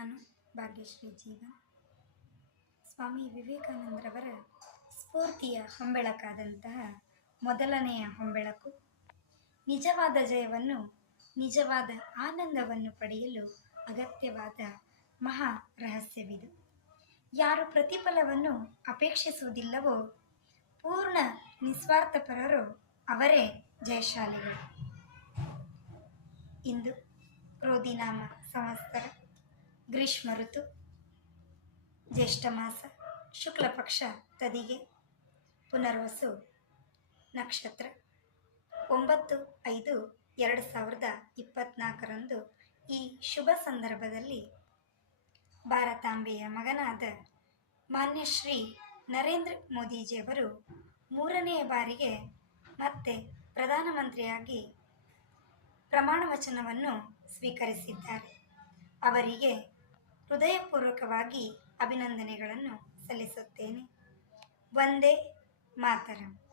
ನಾನು ಭಾಗ್ಯಶ್ರೀ ಜೀವನ್ ಸ್ವಾಮಿ ವಿವೇಕಾನಂದರವರ ಸ್ಫೂರ್ತಿಯ ಹೊಂಬೆಳಕಾದಂತಹ ಮೊದಲನೆಯ ಹೊಂಬೆಳಕು. ನಿಜವಾದ ಜಯವನ್ನು, ನಿಜವಾದ ಆನಂದವನ್ನು ಪಡೆಯಲು ಅಗತ್ಯವಾದ ಮಹಾ ರಹಸ್ಯವಿದು. ಯಾರು ಪ್ರತಿಫಲವನ್ನು ಅಪೇಕ್ಷಿಸುವುದಿಲ್ಲವೋ, ಪೂರ್ಣ ನಿಸ್ವಾರ್ಥಪರರು ಅವರೇ ಜಯಶಾಲಿಗಳು. ಇಂದು ರೋದಿನಾಮ ಸಂವತ್ಸರ. ಗ್ರೀಷ್ಮ ಋತು ಜ್ಯೇಷ್ಠ ಮಾಸ, ಶುಕ್ಲ ಪಕ್ಷ ತದಿಗೆ, ಪುನರ್ವಸು, ನಕ್ಷತ್ರ. ಒಂಬತ್ತು ಐದು ಎರಡು ಸಾವಿರದ ಇಪ್ಪತ್ತ್ನಾಲ್ಕರಂದು ಈ ಶುಭ ಸಂದರ್ಭದಲ್ಲಿ ಭಾರತಾಂಬೆಯ ಮಗನಾದ ಮಾನ್ಯ ಶ್ರೀ ನರೇಂದ್ರ ಮೋದಿಜಿಯವರು ಮೂರನೆಯ ಬಾರಿಗೆ ಮತ್ತೆ ಪ್ರಧಾನಮಂತ್ರಿಯಾಗಿ ಪ್ರಮಾಣ ವಚನವನ್ನು ಸ್ವೀಕರಿಸಿದ್ದಾರೆ. ಅವರಿಗೆ ಹೃದಯಪೂರ್ವಕವಾಗಿ ಅಭಿನಂದನೆಗಳನ್ನು ಸಲ್ಲಿಸುತ್ತೇನೆ. ಒಂದೇ ಮಾತರಂ.